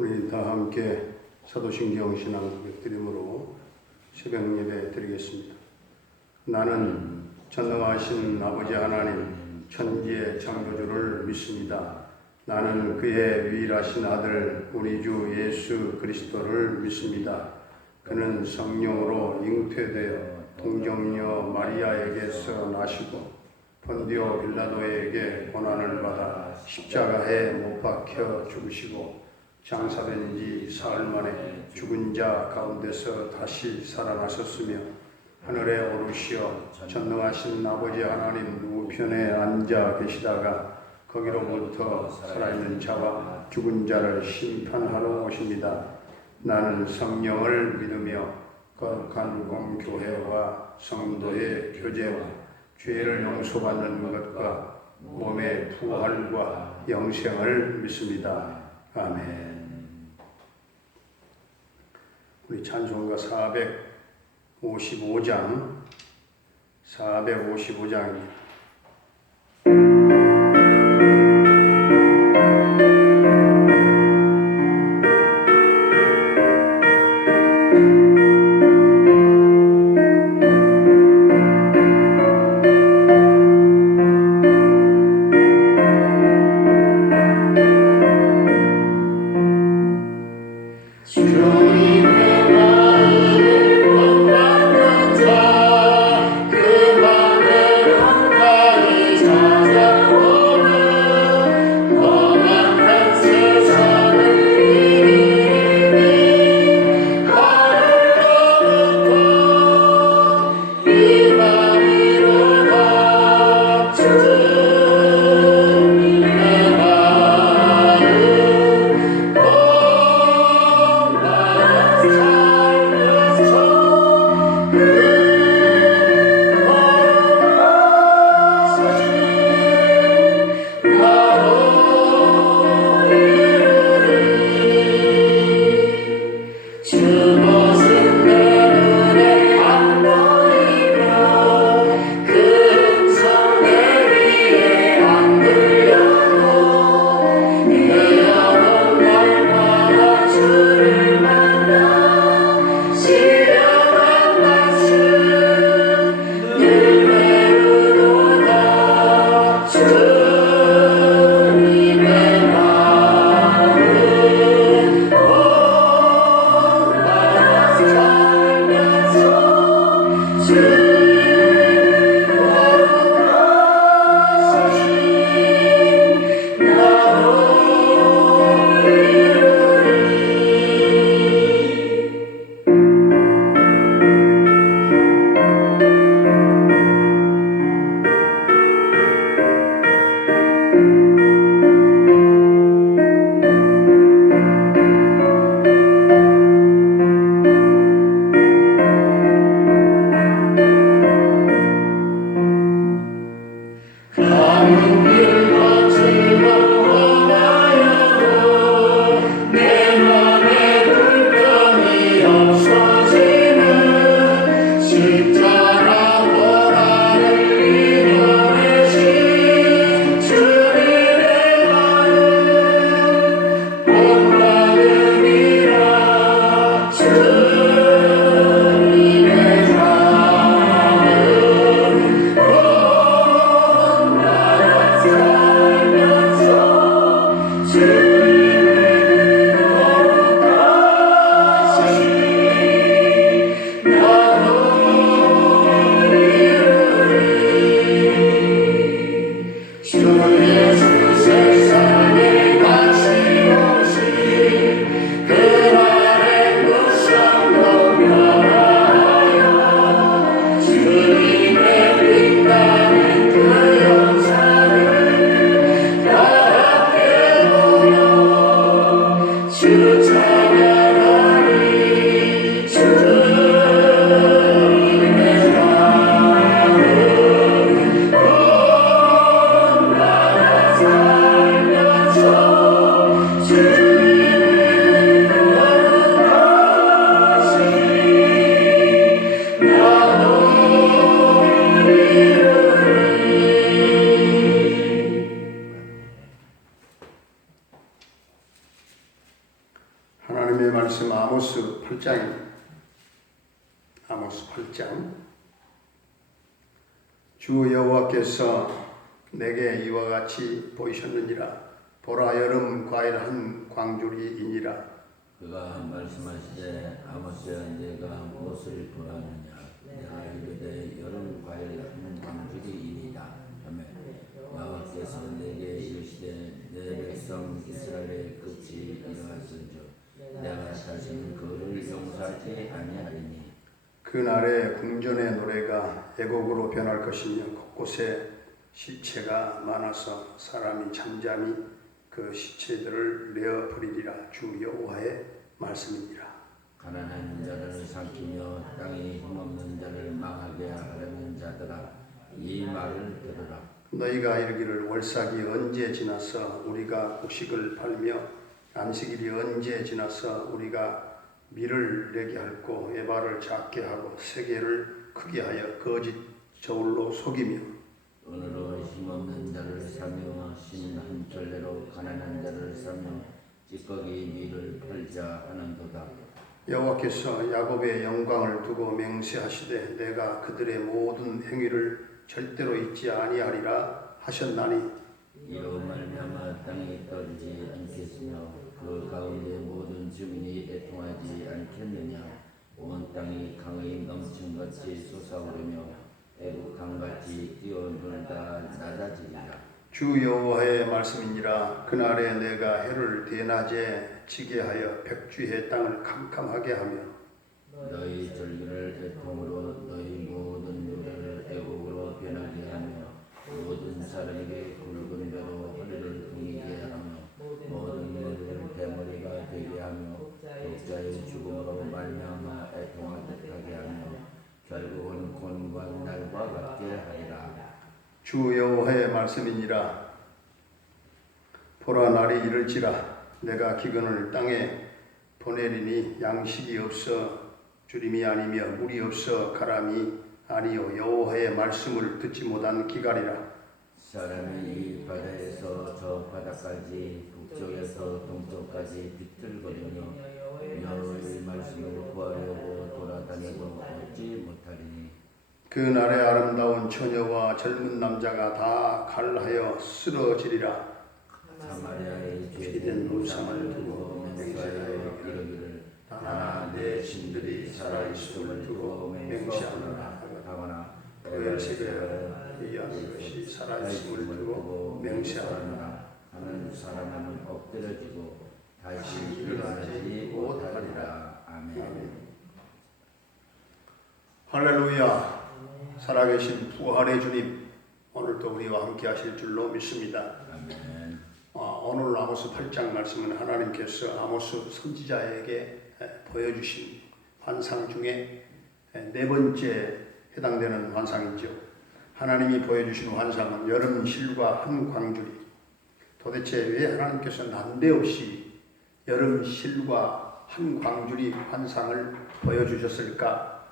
우리 다 함께 사도신경 신앙 고백 드림으로 새벽 예배 드리겠습니다. 나는 전능하신 아버지 하나님 천지의 창조주를 믿습니다. 나는 그의 유일하신 아들 우리 주 예수 그리스도를 믿습니다. 그는 성령으로 잉태되어 동정녀 마리아에게서 나시고 본디오 빌라도에게 고난을 받아 십자가에 못 박혀 죽으시고 장사된 지 사흘 만에 죽은 자 가운데서 다시 살아나셨으며 하늘에 오르시어 전능하신 아버지 하나님 우편에 앉아 계시다가 거기로부터 살아있는 자와 죽은 자를 심판하러 오십니다. 나는 성령을 믿으며 거룩한 공교회와 성도의 교제와 죄를 용서받는 것과 몸의 부활과 영생을 믿습니다. 아멘. 우리 찬송가 455장입니다. 주님의 마음을 본받는 자 그 맘을 하나님의 말씀 아모스 8장입니다. 아모스 8장. 주 여호와께서 내게 이와 같이 보이셨느니라. 보라, 여름 과일 한 광주리이니라. 그가 말씀하시되 아모스야, 내가 무엇을 보라느냐. 내가 이르되 여름 과일 한 광주리이니라 하매 여호와께서 내게 이르시되 내 백성 이스라엘의 끝이 이러하신즉 내가 다시는 그를 용서하지 아니하리니. 그날에 궁전의 노래가 애곡으로 변할 것이며 곳곳에 시체가 많아서 사람이 잠잠히 그 시체들을 내어 버리리라. 주 여호와의 말씀이니라. 가난한 자를 삼키며 땅에 힘없는 자를 망하게 하려는 자들아, 이 말을 들으라. 너희가 이르기를 월삭이 언제 지나서 우리가 곡식을 팔며 안식일이 언제 지나서 우리가 밀을 내게 할고 에바를 작게 하고 세계를 크게 하여 거짓 저울로 속이며 오늘로 힘없는 자를 사며 신 한 켤레로 가난한 자를 사며 찌꺼기 밀을 팔자 하는도다. 여호와께서 야곱의 영광을 두고 맹세하시되 내가 그들의 모든 행위를 절대로 잊지 아니하리라 하셨나니. 이로 말미암아 땅이 떨지 않겠으며 그 가운데 모든 주민이 애통하지 않겠느냐. 온 땅이 강의 넘침같이 솟아오르며 애국 강같이 뛰어놀다 낮아지리라. 주 여호와의 말씀이니라. 그날에 내가 해를 대낮에 지게 하여 백주의 땅을 캄캄하게 하며 너희 절기를 애통으로 너희 모든 노래를 애곡으로 변하게 하며 모든 사람에게 굵은 배로 허리를 둥이게 하며 모든 머리를 대머리가 되게 하며 독자의 죽음으로 말미암아 애통하듯 하게 하며 결국은 곤고한 날과 같게 하리라. 주 여호와의 말씀이니라. 보라, 날이 이를지라. 내가 기근을 땅에 보내리니 양식이 없어 주림이 아니며 물이 없어 가람이 아니요 여호와의 말씀을 듣지 못한 기갈이라. 사람이 이 바다에서 저 바다까지 북쪽에서 동쪽까지 비틀거리며 여호와의 말씀을 구하려고 돌아다니고 얻지 못하리니. 그 날에 아름다운 처녀와 젊은 남자가 다 갈하여 쓰러지리라. 사마리아의 죄된 우상을 두고 맹세하여 이르기를 나 내 신들이 살아있음을 두고 맹세하노라 하거나 에셀세가 이한 것이 살아있음을 두고 맹세하노라 하는 사람은 엎드려지고 다시 일어나지 못하리라. 아멘. 할렐루야. 살아계신 부활의 주님, 오늘도 우리와 함께 하실 줄로 믿습니다. 아멘. 오늘 아모스 8장 말씀은 하나님께서 아모스 선지자에게 보여주신 환상 중에 네 번째 해당되는 환상이죠. 하나님이 보여주신 환상은 여름 실과 한 광주리. 도대체 왜 하나님께서 난데없이 여름 실과 한 광주리 환상을 보여주셨을까?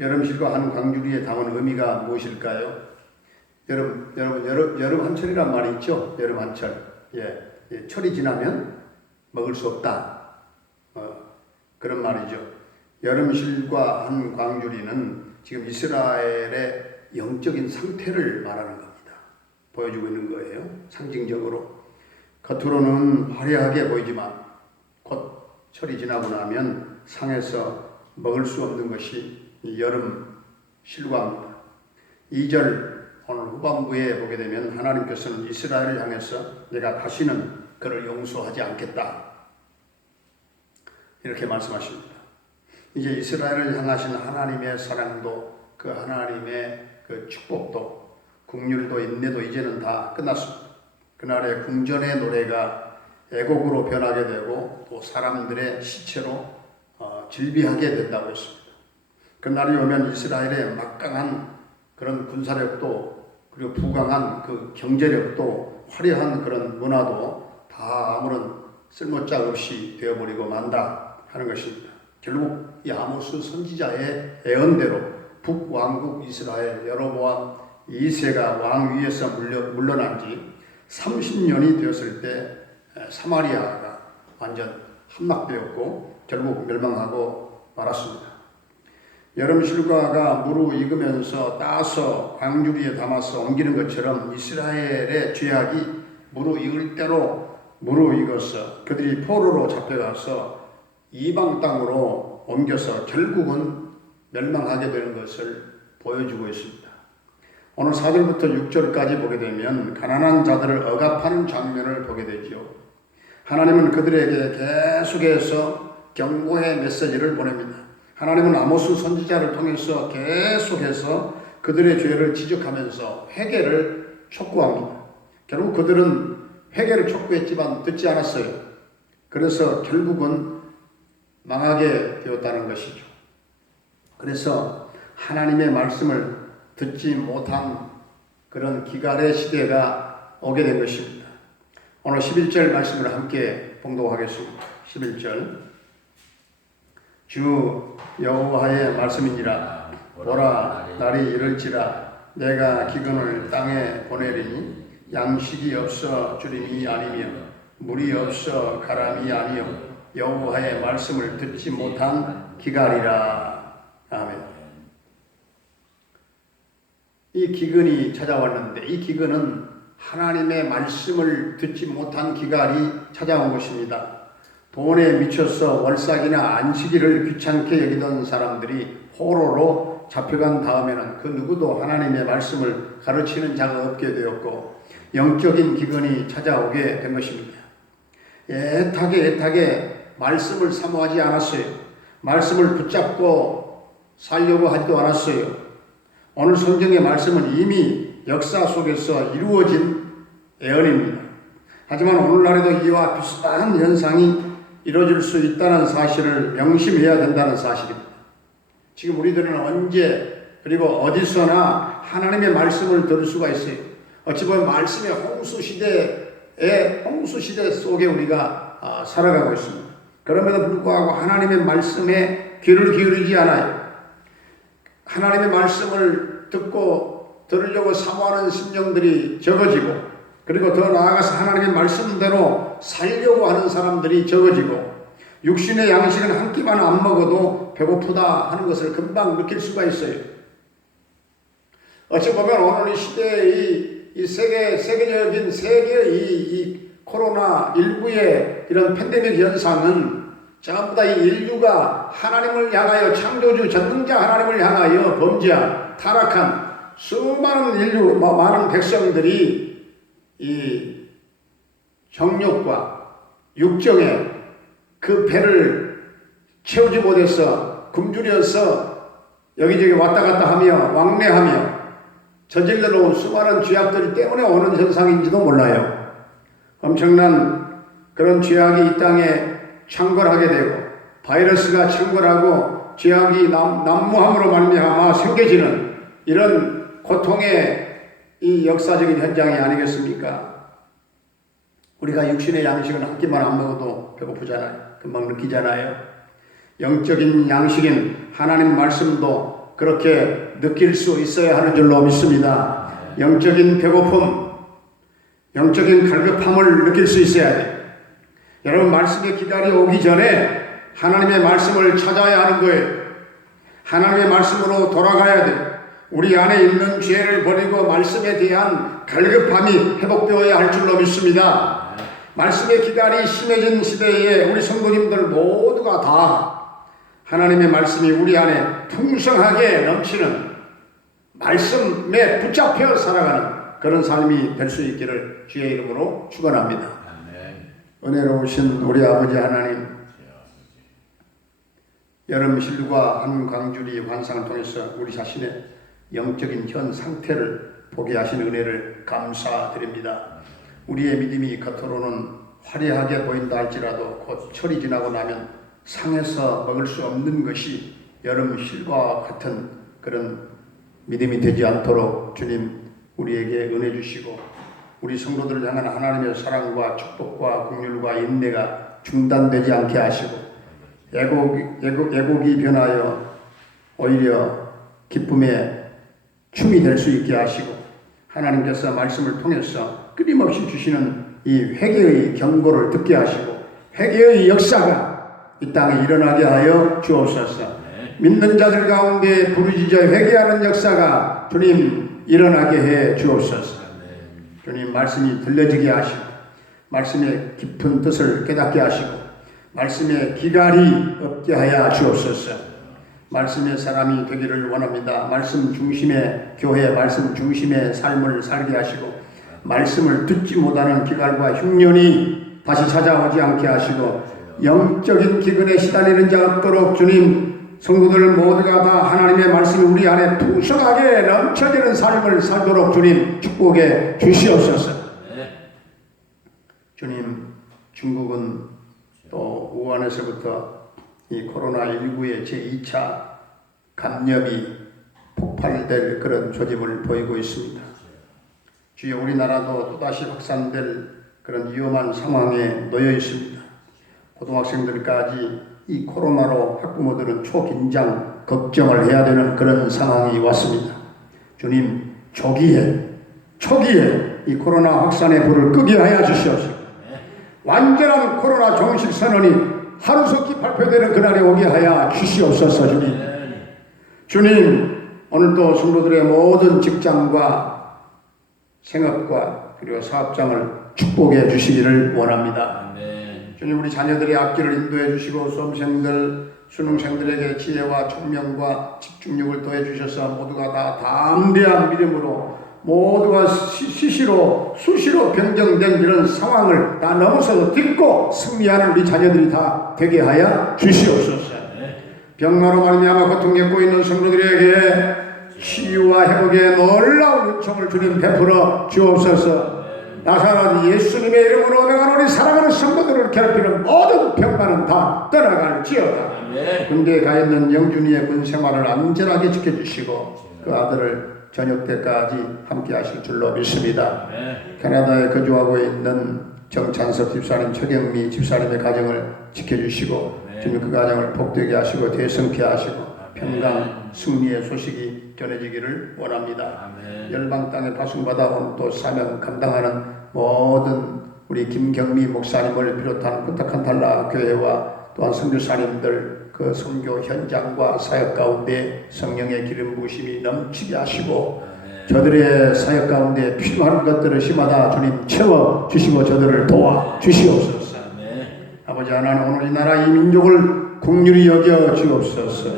여름 실과 한 광주리에 담은 의미가 무엇일까요? 여름 한철이란 말이 있죠. 여름 한철. 철이 지나면 먹을 수 없다. 그런 말이죠. 여름실과 한 광주리는 지금 이스라엘의 영적인 상태를 말하는 겁니다. 보여주고 있는 거예요. 상징적으로. 겉으로는 화려하게 보이지만 곧 철이 지나고 나면 상해서 먹을 수 없는 것이 여름 실과입니다. 2절 오늘 후반부에 보게 되면 하나님께서는 이스라엘을 향해서 내가 다시는 그를 용서하지 않겠다. 이렇게 말씀하십니다. 이제 이스라엘을 향하신 하나님의 사랑도 그 하나님의 그 축복도 긍휼도 인내도 이제는 다 끝났습니다. 그날에 궁전의 노래가 애곡으로 변하게 되고 또 사람들의 시체로 질비하게 된다고 했습니다. 그날이 오면 이스라엘의 막강한 그런 군사력도 그리고 부강한 그 경제력도 화려한 그런 문화도 다 아무런 쓸모짝 없이 되어버리고 만다 하는 것입니다. 결국 이 아모스 선지자의 예언대로 북왕국 이스라엘 여로보암 2세가 왕 위에서 물러난 지 30년이 되었을 때 사마리아가 완전 함락되었고 결국 멸망하고 말았습니다. 여름 실과가 무르익으면서 따서 광주리에 담아서 옮기는 것처럼 이스라엘의 죄악이 무르익을 대로 무르익어서 그들이 포로로 잡혀가서 이방 땅으로 옮겨서 결국은 멸망하게 되는 것을 보여주고 있습니다. 오늘 4절부터 6절까지 보게 되면 가난한 자들을 억압하는 장면을 보게 되죠. 하나님은 그들에게 계속해서 경고의 메시지를 보냅니다. 하나님은 아모스 선지자를 통해서 계속해서 그들의 죄를 지적하면서 회개를 촉구합니다. 결국 그들은 회개를 촉구했지만 듣지 않았어요. 그래서 결국은 망하게 되었다는 것이죠. 그래서 하나님의 말씀을 듣지 못한 그런 기갈의 시대가 오게 된 것입니다. 오늘 11절 말씀을 함께 봉독하겠습니다. 11절 주 여호와의 말씀이니라. 보라, 날이 이를지라. 내가 기근을 땅에 보내리니 양식이 없어 주림이 아니며 물이 없어 가람이 아니요 여호와의 말씀을 듣지 못한 기갈이라. 아멘. 이 기근이 찾아왔는데 이 기근은 하나님의 말씀을 듣지 못한 기갈이 찾아온 것입니다. 돈에 미쳐서 월삭이나 안식일을 귀찮게 여기던 사람들이 포로로 잡혀간 다음에는 그 누구도 하나님의 말씀을 가르치는 자가 없게 되었고 영적인 기근이 찾아오게 된 것입니다. 애타게 말씀을 사모하지 않았어요. 말씀을 붙잡고 살려고 하지도 않았어요. 오늘 성경의 말씀은 이미 역사 속에서 이루어진 예언입니다. 하지만 오늘날에도 이와 비슷한 현상이 이루어질 수 있다는 사실을 명심해야 된다는 사실입니다. 지금 우리들은 언제 그리고 어디서나 하나님의 말씀을 들을 수가 있어요. 어찌 보면 말씀의 홍수 시대 속에 우리가 살아가고 있습니다. 그럼에도 불구하고 하나님의 말씀에 귀를 기울이지 않아요. 하나님의 말씀을 듣고 들으려고 사모하는 심령들이 적어지고 그리고 더 나아가서 하나님의 말씀대로 살려고 하는 사람들이 적어지고 육신의 양식은 한 끼만 안 먹어도 배고프다 하는 것을 금방 느낄 수가 있어요. 어찌 보면 오늘 이 시대의 이 세계적인 이 코로나19의 이런 팬데믹 현상은 전부 다 이 인류가 하나님을 향하여 창조주 전능자 하나님을 향하여 범죄한 타락한 수많은 인류 많은 백성들이 이 정욕과 육정에 그 배를 채우지 못해서 굶주려서 여기저기 왔다 갔다 하며 왕래하며 저질러 놓은 수많은 죄악들 때문에 오는 현상인지도 몰라요. 엄청난 그런 죄악이 이 땅에 창궐하게 되고 바이러스가 창궐하고 죄악이 난무함으로 말미암아 생겨지는 이런 고통의 이 역사적인 현장이 아니겠습니까? 우리가 육신의 양식은 한 끼만 안 먹어도 배고프잖아요. 금방 느끼잖아요. 영적인 양식인 하나님 말씀도 그렇게 느낄 수 있어야 하는 줄로 믿습니다. 영적인 배고픔, 영적인 갈급함을 느낄 수 있어야 돼요. 여러분 말씀의 기갈이 오기 전에 하나님의 말씀을 찾아야 하는 거예요. 하나님의 말씀으로 돌아가야 돼요. 우리 안에 있는 죄를 버리고 말씀에 대한 갈급함이 회복되어야 할 줄로 믿습니다. 말씀의 기갈이 심해진 시대에 우리 성도님들 모두가 다 하나님의 말씀이 우리 안에 풍성하게 넘치는 말씀에 붙잡혀 살아가는 그런 삶이 될 수 있기를 주의 이름으로 축원합니다. 은혜로우신 우리 아버지 하나님, 여름 실과 한 광주리 환상을 통해서 우리 자신의 영적인 현 상태를 보게 하신 은혜를 감사드립니다. 우리의 믿음이 겉으로는 화려하게 보인다 할지라도 곧 철이 지나고 나면 상해서 먹을 수 없는 것이 여름 실과 같은 그런 믿음이 되지 않도록 주님 우리에게 은혜 주시고 우리 성도들을 향한 하나님의 사랑과 축복과 긍휼과 인내가 중단되지 않게 하시고 애곡이 변하여 오히려 기쁨의 춤이 될 수 있게 하시고 하나님께서 말씀을 통해서 끊임없이 주시는 이 회개의 경고를 듣게 하시고 회개의 역사가 이 땅에 일어나게 하여 주옵소서. 믿는 자들 가운데 부르짖어 회개하는 역사가 주님 일어나게 해 주옵소서. 주님 말씀이 들려지게 하시고 말씀의 깊은 뜻을 깨닫게 하시고 말씀의 기갈이 없게 하여 주옵소서. 말씀의 사람이 되기를 원합니다. 말씀 중심의 교회, 말씀 중심의 삶을 살게 하시고 말씀을 듣지 못하는 기갈과 흉년이 다시 찾아오지 않게 하시고 영적인 기근에 시달리는 자 없도록 주님 성도들 모두가 다 하나님의 말씀이 우리 안에 풍성하게 넘쳐지는 삶을 살도록 주님 축복해 주시옵소서. 주님, 중국은 또 우한에서부터 이 코로나19의 제2차 감염이 폭발될 그런 조짐을 보이고 있습니다. 주여, 우리나라도 또다시 확산될 그런 위험한 상황에 놓여 있습니다. 고등학생들까지 이 코로나로 학부모들은 초긴장, 걱정을 해야 되는 그런 상황이 왔습니다. 주님, 초기에 이 코로나 확산의 불을 끄게 하여 주시옵소서. 완전한 코로나 종식 선언이 하루속히 발표되는 그날에 오게 하여 주시옵소서. 주님, 오늘도 성도들의 모든 직장과 생업과 그리고 사업장을 축복해 주시기를 원합니다. 주님, 우리 자녀들의 앞길을 인도해 주시고 수험생들, 수능생들에게 지혜와 총명과 집중력을 더해 주셔서 모두가 다 담대한 믿음으로 모두가 수시로 변경된 이런 상황을 다 넘어서서 딛고 승리하는 우리 자녀들이 다 되게 하여 주시옵소서. 병마로 말미암아 고통 겪고 있는 성도들에게 치유와 회복의 놀라운 은총을 주님 베풀어 주옵소서. 나사렛 예수님의 이름으로 내가 우리 사랑하는 성도들을 괴롭히는 모든 병만은 다 떠나갈지어다. 군대에 가 있는 영준이의 군 생활을 안전하게 지켜주시고 그 아들을 저녁 때까지 함께 하실 줄로 믿습니다. 캐나다에 거주하고 있는 정찬섭 집사님, 최경미 집사님의 가정을 지켜주시고 주님 그 가정을 복되게 하시고 대성케 하시고 평강 승리의 소식이 전해지기를 원합니다. 열방 땅에 파송받아 온 또 사명 감당하는 모든 우리 김경미 목사님을 비롯한 부탁한달라 교회와 또한 선교사님들 그 선교 현장과 사역 가운데 성령의 기름 부으심이 넘치게 하시고 저들의 사역 가운데 필요한 것들을 심하다 주님 채워주시고 저들을 도와주시옵소서. 아버지 하나님, 오늘 이 나라 이 민족을 긍휼히 여겨 주옵소서.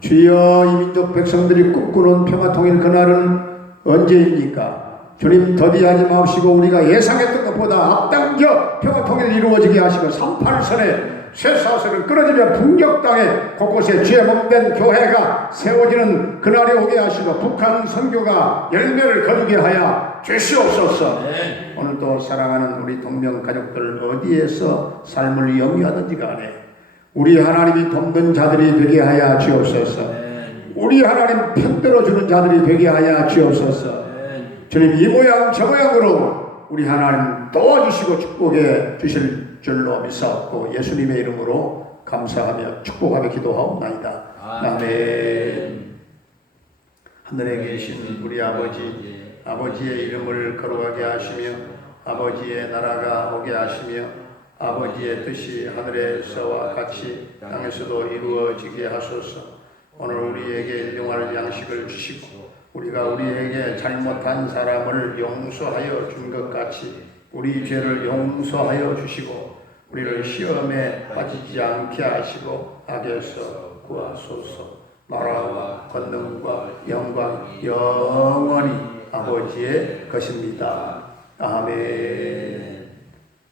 주여, 이 민족 백성들이 꿈꾸는 평화통일 그날은 언제입니까? 주님, 더디하지 마시고 우리가 예상했던 것보다 앞당겨 평화통일이 이루어지게 하시고 38선에 쇠사슬을 끊어지며 북녘 땅에 곳곳에 죄 몸된 교회가 세워지는 그날이 오게 하시고 북한 선교가 열매를 거두게 하여 주시옵소서. 오늘도 사랑하는 우리 동명 가족들 어디에서 삶을 영위하든지 간에 우리 하나님이 돕는 자들이 되게 하여 주옵소서. 우리 하나님 편들어 주는 자들이 되게 하여 주옵소서. 주님, 이 모양 저 모양으로 우리 하나님 도와주시고 축복해 주실 줄로 믿사옵고 예수님의 이름으로 감사하며 축복하며 기도하옵나이다. 아멘. 하늘에 계신 우리 아버지의 이름을 거룩하게 하시며 아버지의 나라가 오게 하시며 아버지의 뜻이 하늘에서와 같이 땅에서도 이루어지게 하소서. 오늘 우리에게 일용할 양식을 주시고 우리가 우리에게 잘못한 사람을 용서하여 준 것 같이 우리 죄를 용서하여 주시고 우리를 시험에 빠지지 않게 하시고 악에서 구하소서. 나라와 권능과 영광 영원히 아버지의 것입니다. 아멘.